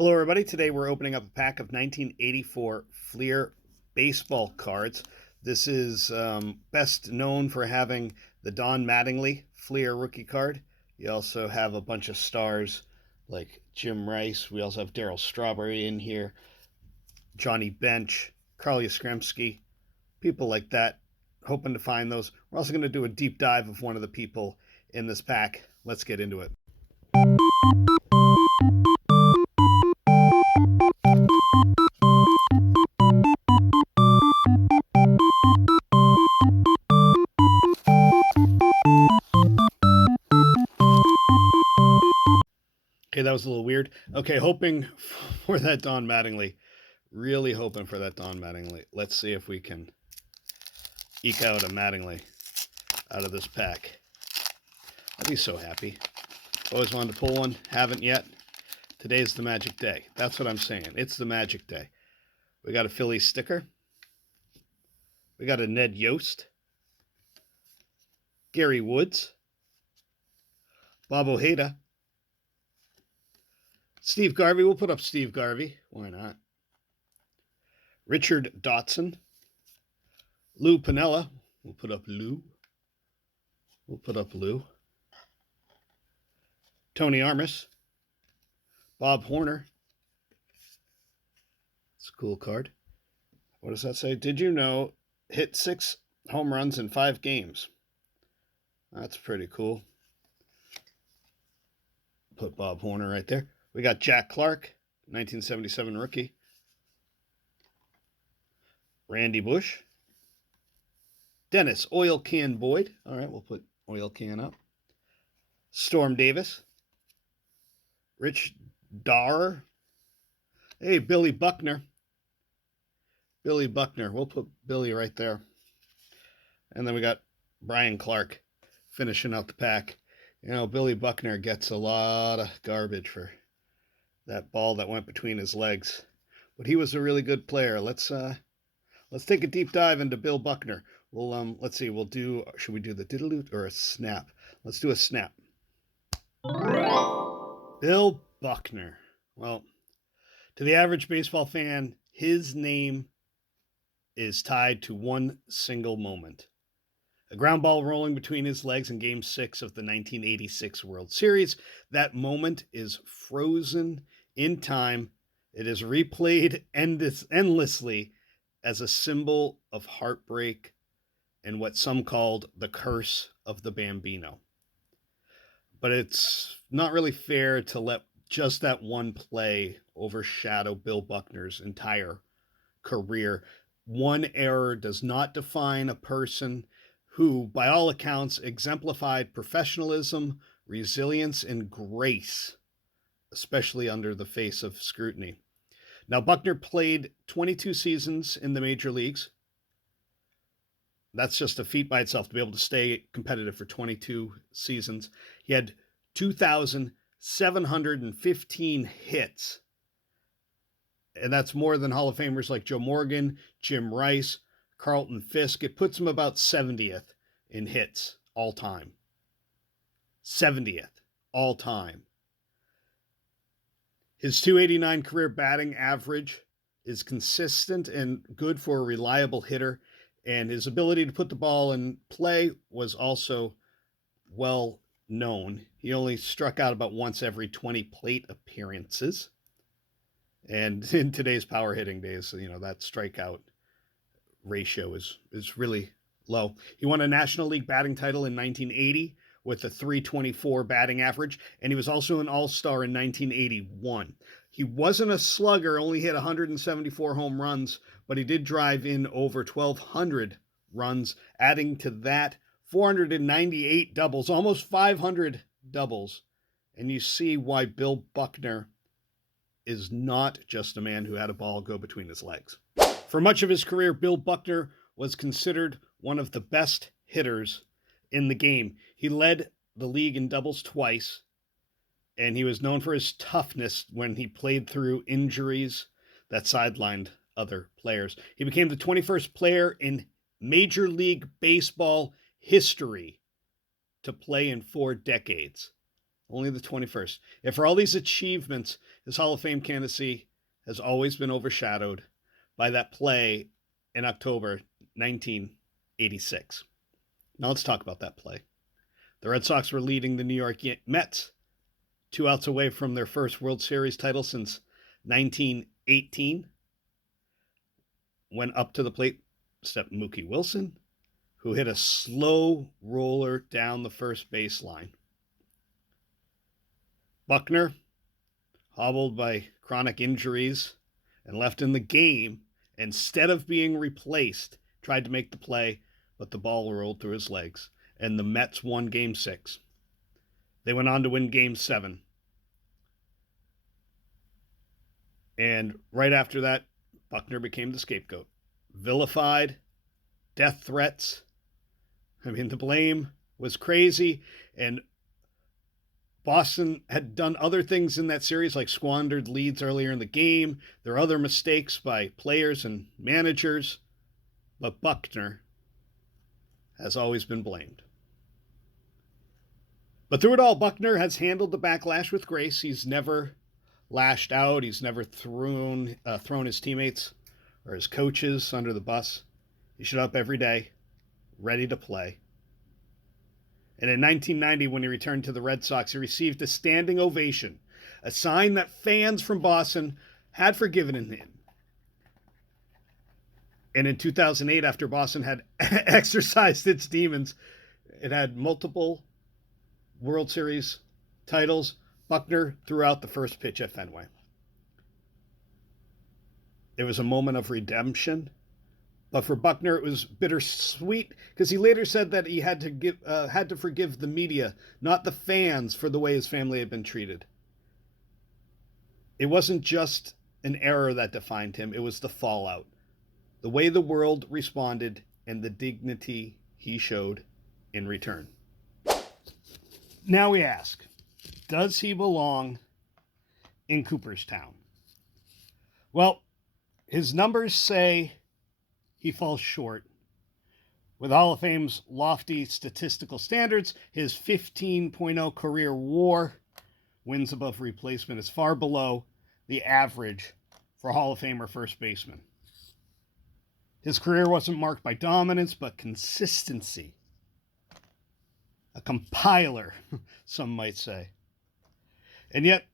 Hello, everybody. Today we're opening up a pack of 1984 Fleer baseball cards. This is best known for having the Don Mattingly Fleer rookie card. You also have a bunch of stars like Jim Rice. We also have Darryl Strawberry in here, Johnny Bench, Carl Yastrzemski, people like that. Hoping to find those. We're also going to do a deep dive of one of the people in this pack. Let's get into it. Okay, that was a little weird. Okay, hoping for that Don Mattingly. Really hoping for that Don Mattingly. Let's see if we can eke out a Mattingly out of this pack. I'd be so happy. Always wanted to pull one. Haven't yet. Today's the magic day. That's what I'm saying. It's the magic day. We got a Philly sticker. We got a Ned Yost. Gary Woods. Bob Ojeda. Steve Garvey. We'll put up Steve Garvey. Why not? Richard Dotson. Lou Piniella. We'll put up Lou. We'll put up Lou. Tony Armas. Bob Horner. It's a cool card. What does that say? Did you know hit 6 home runs in 5 games? That's pretty cool. Put Bob Horner right there. We got Jack Clark, 1977 rookie. Randy Bush. Dennis Oil Can Boyd. All right, we'll put Oil Can up. Storm Davis. Rich Dahr. Hey, Billy Buckner. Billy Buckner. We'll put Billy right there. And then we got Brian Clark finishing out the pack. You know, Billy Buckner gets a lot of garbage for that ball that went between his legs. But he was a really good player. Let's take a deep dive into Bill Buckner. We'll let's see, should we do the diddle-oot or a snap? Let's do a snap. Bill Buckner. Well, to the average baseball fan, his name is tied to one single moment. A ground ball rolling between his legs in Game 6 of the 1986 World Series. That moment is frozen in time. It is replayed endlessly as a symbol of heartbreak and what some called the curse of the Bambino. But it's not really fair to let just that one play overshadow Bill Buckner's entire career. One error does not define a person who, by all accounts, exemplified professionalism, resilience, and grace, especially under the face of scrutiny. Now, Buckner played 22 seasons in the major leagues. That's just a feat by itself to be able to stay competitive for 22 seasons. He had 2,715 hits. And that's more than Hall of Famers like Joe Morgan, Jim Rice, Carlton Fisk. It puts him about 70th in hits all time. 70th all time. His .289 career batting average is consistent and good for a reliable hitter. And his ability to put the ball in play was also well known. He only struck out about once every 20 plate appearances. And in today's power hitting days, you know, that strikeout ratio is really low. He won a National League batting title in 1980 with a .324 batting average, and he was also an All-Star in 1981. He wasn't a slugger, only hit 174 home runs, but he did drive in over 1,200 runs, adding to that 498 doubles, almost 500 doubles. And you see why Bill Buckner is not just a man who had a ball go between his legs. For much of his career, Bill Buckner was considered one of the best hitters in the game. He led the league in doubles twice, and he was known for his toughness when he played through injuries that sidelined other players. He became the 21st player in Major League Baseball history to play in 4 decades. only the 21st. And for all these achievements, his Hall of Fame candidacy has always been overshadowed by that play in October 1986. Now let's talk about that play. The Red Sox were leading the New York Mets 2 outs away from their first World Series title since 1918. When up to the plate stepped Mookie Wilson, who hit a slow roller down the first baseline. Buckner, hobbled by chronic injuries and left in the game, instead of being replaced, tried to make the play, but the ball rolled through his legs, and the Mets won Game 6. They went on to win Game 7. And right after that, Buckner became the scapegoat. Vilified, death threats. I mean, the blame was crazy, and Boston had done other things in that series, like squandered leads earlier in the game. There are other mistakes by players and managers, but Buckner has always been blamed. But through it all, Buckner has handled the backlash with grace. He's never lashed out. He's never thrown his teammates or his coaches under the bus. He showed up every day, ready to play. And in 1990, when he returned to the Red Sox, he received a standing ovation, a sign that fans from Boston had forgiven him. And in 2008, after Boston had exorcised its demons, it had multiple World Series titles. Buckner threw out the first pitch at Fenway. It was a moment of redemption. But for Buckner, it was bittersweet because he later said that he had to forgive the media, not the fans, for the way his family had been treated. It wasn't just an error that defined him, it was the fallout. The way the world responded and the dignity he showed in return. Now we ask, does he belong in Cooperstown? Well, his numbers say he falls short. With Hall of Fame's lofty statistical standards, his 15.0 career WAR, wins above replacement, is far below the average for Hall of Famer first baseman. His career wasn't marked by dominance, but consistency. A compiler, some might say. And yet,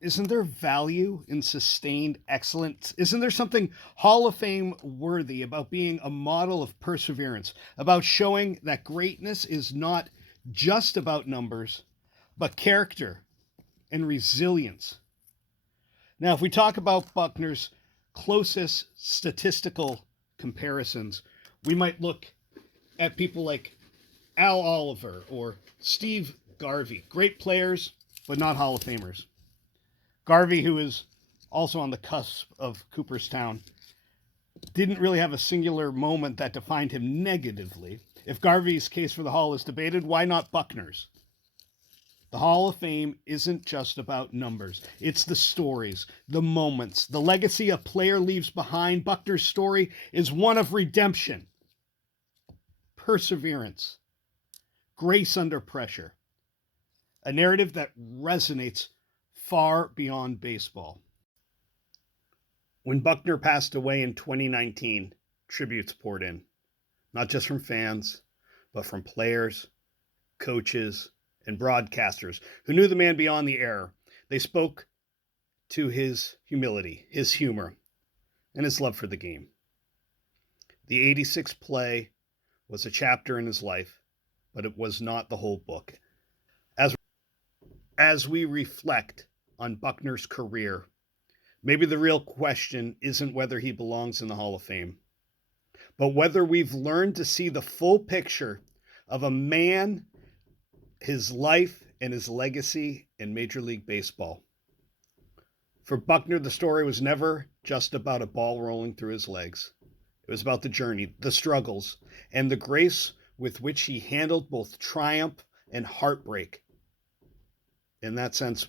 isn't there value in sustained excellence? Isn't there something Hall of Fame worthy about being a model of perseverance, about showing that greatness is not just about numbers, but character and resilience? Now, if we talk about Buckner's closest statistical comparisons, we might look at people like Al Oliver or Steve Garvey, great players, but not Hall of Famers. Garvey, who is also on the cusp of Cooperstown, didn't really have a singular moment that defined him negatively. If Garvey's case for the Hall is debated, why not Buckner's? The Hall of Fame isn't just about numbers. It's the stories, the moments, the legacy a player leaves behind. Buckner's story is one of redemption, perseverance, grace under pressure, a narrative that resonates far beyond baseball. When Buckner passed away in 2019, tributes poured in, not just from fans, but from players, coaches, and broadcasters who knew the man beyond the air. They spoke to his humility, his humor, and his love for the game. The 86 play was a chapter in his life, but it was not the whole book. As we reflect on Buckner's career, maybe the real question isn't whether he belongs in the Hall of Fame, but whether we've learned to see the full picture of a man, his life, and his legacy in Major League Baseball. For Buckner, the story was never just about a ball rolling through his legs. It was about the journey, the struggles, and the grace with which he handled both triumph and heartbreak. In that sense,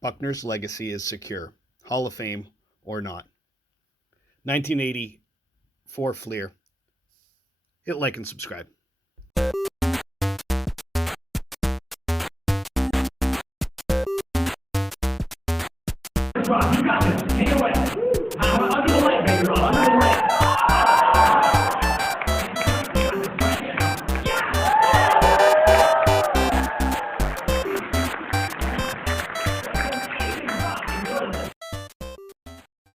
Buckner's legacy is secure, Hall of Fame or not. 1980 for Fleer. Hit like and subscribe. Rock, you got this. Take it away. Under the light, baby, Rock. Under the